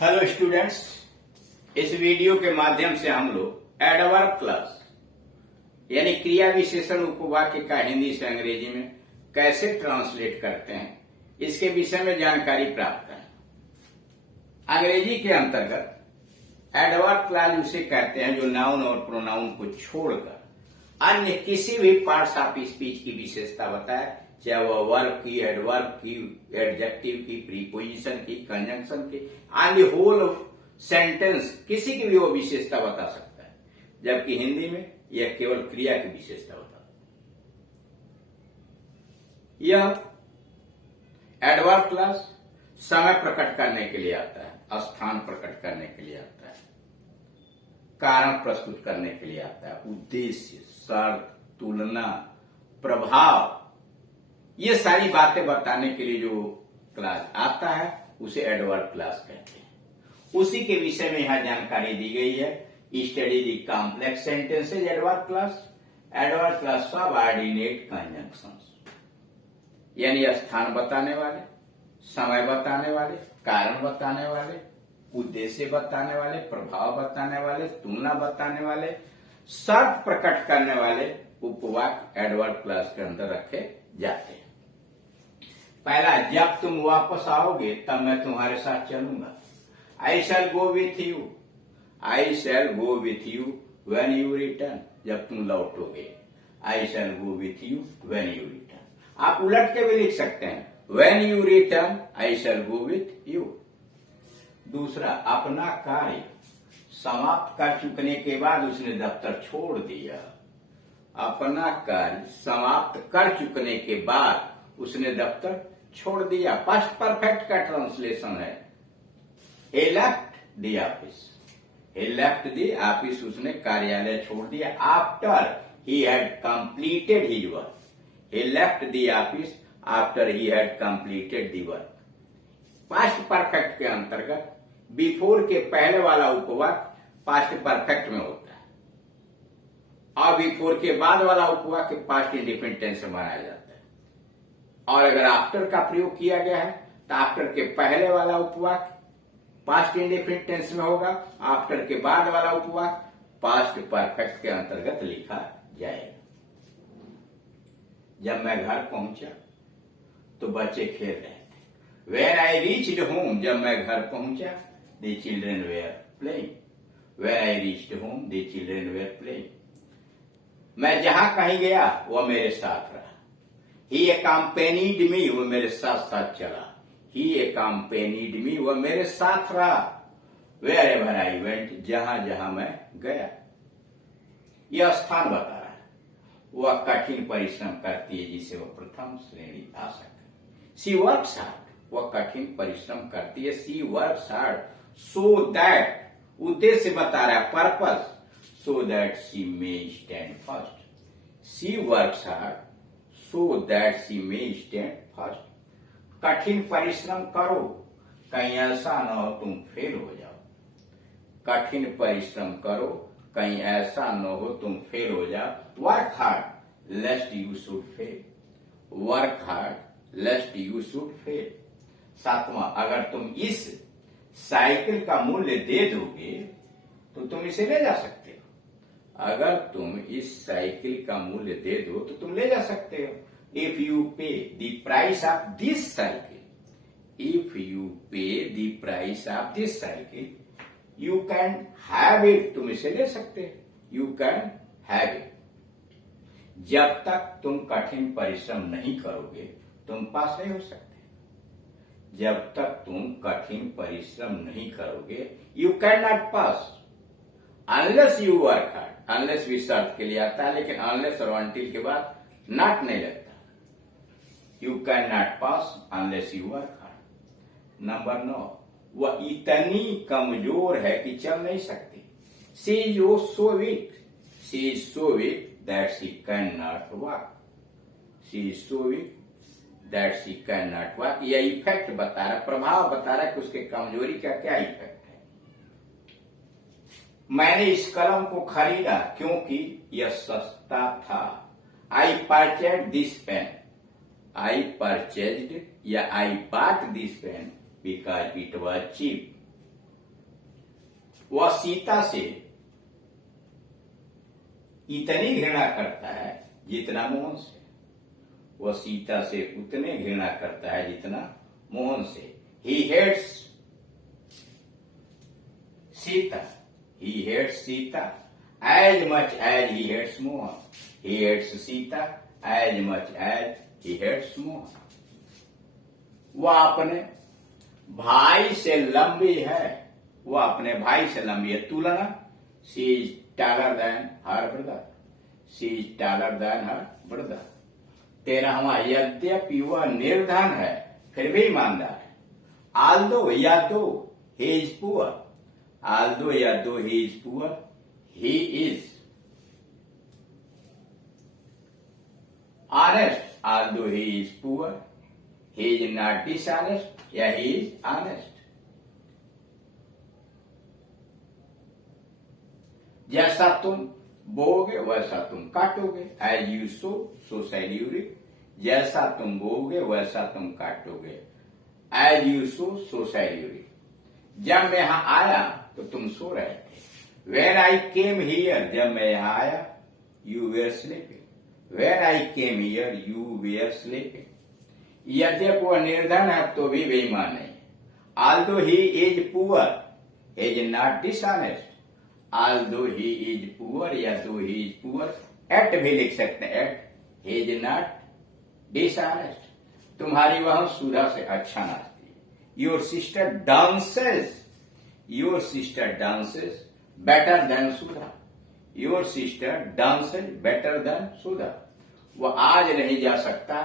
Hello students, इस video के माध्यम से हम लोग एडवर्ब क्लॉज यानी क्रिया विशेषण उपवाक्य का हिंदी से अंग्रेजी में कैसे ट्रांसलेट करते हैं इसके विषय में जानकारी प्राप्त करें। अंग्रेजी के अंतर्गत एडवर्ब क्लॉज उसे कहते हैं जो नाउन और प्रोनाउन को छोड़कर अन्य किसी भी पार्ट्स ऑफ स्पीच की विशेषता बताए, चाहे वह वर्ब की, एडवर्ब की, एडजेक्टिव की, प्रीपोजिशन की, कंजंक्शन की, ऑन द होल सेंटेंस किसी की भी वो विशेषता बता सकता है, जबकि हिंदी में यह केवल क्रिया की विशेषता बताता है। यह एडवर्ब क्लॉज समय प्रकट करने के लिए आता है, स्थान प्रकट करने के लिए आता है, कारण प्रस्तुत करने के लिए आता है, उद्देश्य, शर्त, तुलना, प्रभाव, ये सारी बातें बताने के लिए जो क्लॉज आता है उसे एडवर्ब क्लॉज कहते हैं। उसी के विषय में यहां जानकारी दी गई है। Study the complex sentences adverb clause. Adverb clause subordinate conjunctions यानी स्थान बताने वाले, समय बताने वाले, कारण बताने वाले, उद्देश्य बताने वाले, प्रभाव बताने वाले, तुलना बताने वाले, शर्त प्रकट करने वाले उपवाक्य एडवर्ब क्लॉज के अंदर रखे जाते हैं। पहला, जब तुम वापस आओगे तब मैं तुम्हारे साथ चलूंगा। I shall go with you. I shall go with you when you return. जब तुम लौटोगे। I shall go with you when you return. आप उलट के भी लिख सकते हैं, when you return I shall go with you. दूसरा, अपना कार्य समाप्त कर चुकने के बाद उसने दफ्तर छोड़ दिया। अपना कार्य समाप्त कर चुकने के बाद उसने दफ्तर छोड़ दिया। पास्ट परफेक्ट का ट्रांसलेशन है he left the office। he left the office, उसने कार्यालय छोड़ दिया। after he had completed his work। he left the office after he had completed the work। Past perfect के अंतर्गत बिफोर के पहले वाला उपवाक्य पास्ट परफेक्ट में होता है और बिफोर के बाद वाला उपवाक्य पास्ट इंडिफिनिट टेंस में बनाया जाता है। और अगर आफ्टर का प्रयोग किया गया है तो आफ्टर के पहले वाला उपवाक्य पास्ट इंडिफिनिट टेंस में होगा, आफ्टर के बाद वाला उपवाक्य पास्ट परफेक्ट के अंतर्गत लिखा जाएगा। जब मैं घर पहुंचा तो बच्चे खेल रहे थे। वेयर आई रीच्ड होम, जब मैं घर पहुंचा the children were playing. Where I reached home the children were playing. मैं जहां कहीं गया वह मेरे साथ रहा। He accompanied me, वो मेरे साथ साथ चला। He accompanied me, वो मेरे साथ रहा। Wherever I went, जहां जहां मैं गया। यह स्थान बता रहा है। वह कठिन परिश्रम करती है जिसे वह प्रथम श्रेणी आ सके। She works hard, वह कठिन परिश्रम करती है। She works hard so that, उद्देश्य बता रहा है, purpose, so that she may stand first। She works hard so that she may stand first। कठिन परिश्रम करो, कहीं ऐसा न हो तुम फेल हो जाओ। कठिन परिश्रम करो, कहीं ऐसा न हो तुम फेल हो जाओ। Work hard लेस्ट you should fail. Work hard लेस्ट you should fail. सातवां, अगर तुम इस साइकिल का मूल्य दे दोगे तो तुम इसे ले जा सकते हो। अगर तुम इस साइकिल का मूल्य दे दो तो तुम ले जा सकते हो। If you pay the price of this cycle, if you pay the price of this cycle, you can have it, तुम इसे ले सकते हो। You can have it। जब तक तुम कठिन परिश्रम नहीं करोगे तुम पास नहीं हो सकते। जब तक तुम कठिन परिश्रम नहीं करोगे you cannot pass unless you work hard। unless भी शर्त के लिए आता है, लेकिन unless और until के बाद not नहीं लगता। You cannot pass unless you work hard। Number 9, वह इतनी कमजोर है कि चल नहीं सकती। She is so weak। She is so weak that she cannot walk। She is so weak that she cannot walk। यह इफेक्ट बता रहा, प्रभाव बता रहा कि उसके कमजोरी का क्या इफेक्ट है। मैंने इस कलम को खरीदा क्योंकि यह सस्ता था। I purchased this pen। I purchased या I bought this pen because it was cheap। वह सीता से इतनी घृणा करता है जितना मोहन से। वह सीता से उतने घृणा करता है जितना मोहन से। He hates Sita, he hates Sita as much as he hates Mohan. He hates Sita as much as he hates Mohan. वह अपने भाई से लंबी है, वह अपने भाई से लंबी है। तुलना, she is taller than her brother. She is taller than her brother. 13वां, यद्यपि वह निर्धन है फिर भी ईमानदार है। Although he is poor, although he is poor, he is honest. Although he is poor, he is not dishonest. Yeah, he is honest. जैसा तुम बोओगे वैसा तुम काटोगे। As you sow, so shall you reap. जैसा तुम बोओगे वैसा तुम काटोगे। As you sow, so shall you reap. जब मैं यहां आया तो तुम सो रहे थे। When I came here, जब मैं यहां आया, you were sleeping. When I came here, you were sleeping. यद्यपि वह निर्धन है तो भी बेईमान नहीं। Although he is poor, he is not dishonest. Although he is poor, या though he is poor, at भी लिख सकते हैं, at he is not dishonest. तुम्हारी वह सुधा से अच्छा नाचती है। Your sister dances. Your sister dances better than Sudha. Your sister dances better than Sudha. वह आज नहीं जा सकता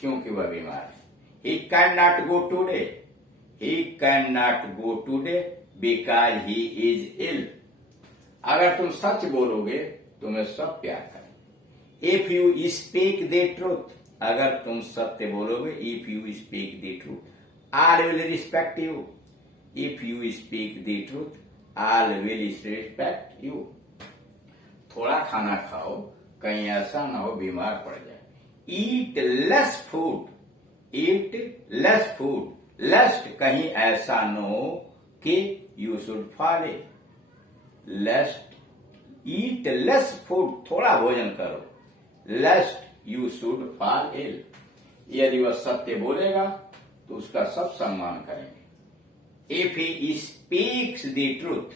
क्योंकि वह बीमार है। He cannot go today. He cannot go today because he is ill. अगर तुम सच बोलोगे तुम्हें सब प्यार करेंगे। If you speak the truth, अगर तुम सत्य बोलोगे, if you speak the truth, all will respect you. If you speak the truth, all will respect you. थोड़ा खाना खाओ, कहीं ऐसा ना हो बीमार पड़ जाए। Eat less food. Eat less food. Lest कहीं ऐसा न हो कि you should fall ill. Lest eat less food. थोड़ा भोजन करो। Lest you should fall ill. यदि वह सत्य बोलेगा तो उसका सब सम्मान करेंगे। If he speaks the truth,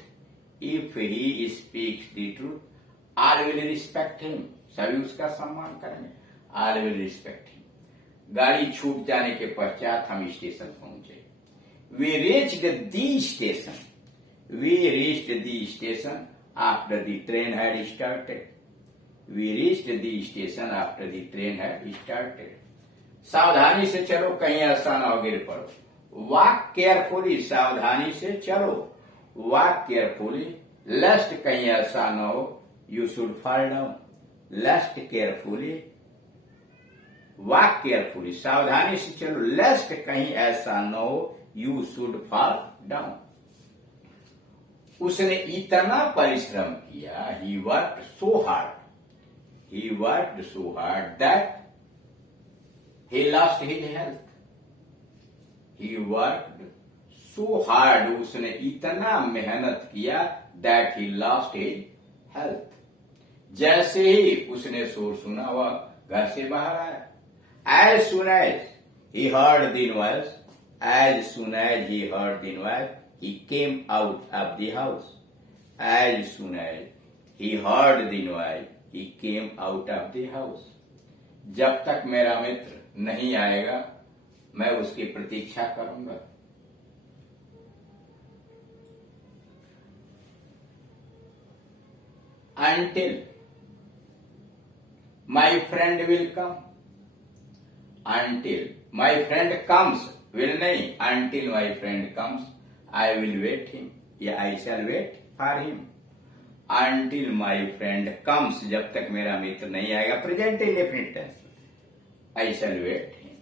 if he speaks the truth, all will respect him. सभी उसका सम्मान करेंगे। All will respect him. गाड़ी छूट जाने के पश्चात हम स्टेशन पहुंचे। We reached the station. We reached the station after the train had started. We reached the station after the train had started. सावधानी से चलो, कहीं ऐसा ना हो गिर पड़ो। Walk carefully, सावधानी से चलो। Walk carefully, lest कहीं ऐसा ना हो you should fall down. Lest carefully, walk carefully, सावधानी से चलो, lest कहीं ऐसा ना हो you should fall down. उसने इतना परिश्रम किया, he worked so hard. He worked so hard that he lost his health. He worked so hard, उसने इतना मेहनत किया that he lost his health. जैसे ही उसने शोर सुना वह घर से बाहर आया। As soon as he heard the noise, as soon as he heard the noise, he came out of the house. As soon as he heard the noise, he came out of the house. जब तक मेरा मित्र नहीं आएगा मैं उसकी प्रतीक्षा करूंगा। Until my friend will come. Until my friend comes, will नहीं, until my friend comes, I will wait him, या I shall wait for him. Until my friend comes, जब तक मेरा मित्र नहीं आएगा, present indefinite tense, I shall wait him.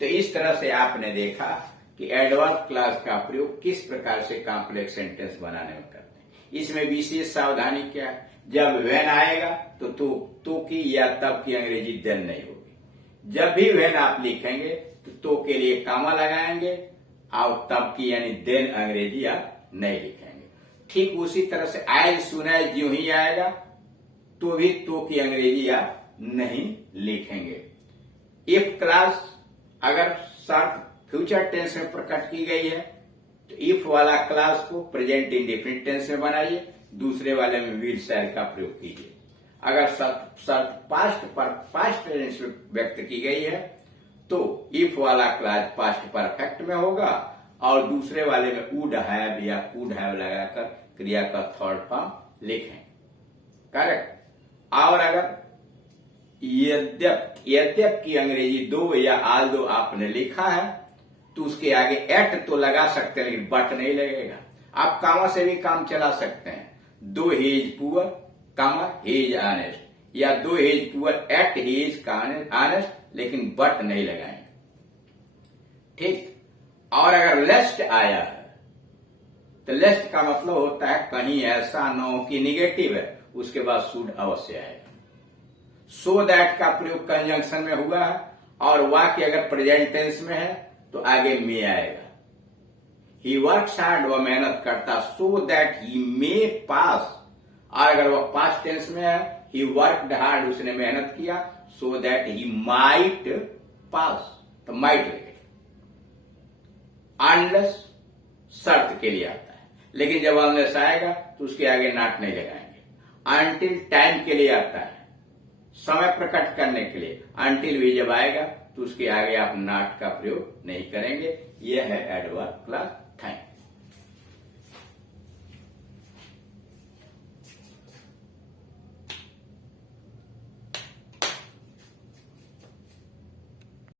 तो इस तरह से आपने देखा कि एडवर्ब क्लास का प्रयोग किस प्रकार से कॉम्प्लेक्स सेंटेंस बनाने में करते हैं। इसमें विशेष सावधानी क्या है, जब व्हेन आएगा तो की या तब की अंग्रेजी देन नहीं होगी। जब भी व्हेन आप लिखेंगे तो के लिए कामा लगाएंगे और तब की यानी देन अंग्रेजी आप नहीं लिखेंगे। ठीक उसी तरह से एज सुन एज यूं ही आएगा, तो भी तो की अंग्रेजी आप नहीं लिखेंगे। इफ क्लास अगर शर्त फ्यूचर टेंस में प्रकट की गई है तो इफ वाला क्लास को प्रेजेंट इंडेफिनिट टेंस में बनाइए, दूसरे वाले में विल शैल का प्रयोग कीजिए। अगर शर्त पास्ट टेंस में व्यक्त की गई है तो इफ वाला क्लास पास्ट परफेक्ट में होगा और दूसरे वाले में वुड हैव या कुड हैव लगाकर क्रिया का थर्ड फॉर्म लिखें। करेक्ट। और अगर यद्यप की अंग्रेजी दो या आल दो आपने लिखा है तो उसके आगे एट तो लगा सकते हैं, लेकिन बट नहीं लगेगा। आप कामा से भी काम चला सकते हैं। दो he is poor comma he is honest, या दो he is poor at he is honest, लेकिन बट नहीं लगाएंगे। ठीक। और अगर लेस्ट आया है तो लेस्ट का मतलब होता है कहीं ऐसा न हो कि निगेटिव है, उसके बाद शुड अवश्य आएगा। सो दैट का प्रयोग कंजंक्शन में हुआ है और वाक्य अगर प्रेजेंट टेंस में है तो आगे में आएगा। ही वर्क्स हार्ड, वह मेहनत करता, सो दैट ही मे पास। और अगर वह पास्ट टेंस में है, ही वर्कड हार्ड, उसने मेहनत किया, सो दैट ही माइट पास, तो माइट लगेगा। अनलेस शर्त के लिए आता है, लेकिन जब अनलेस आएगा तो उसके आगे नॉट नहीं लगाएंगे। अनटिल टाइम के लिए आता है, समय प्रकट करने के लिए। अनटिल भी जब आएगा तो उसके आगे आप नॉट का प्रयोग नहीं करेंगे। यह है एडवर्ब क्लास। Thank you.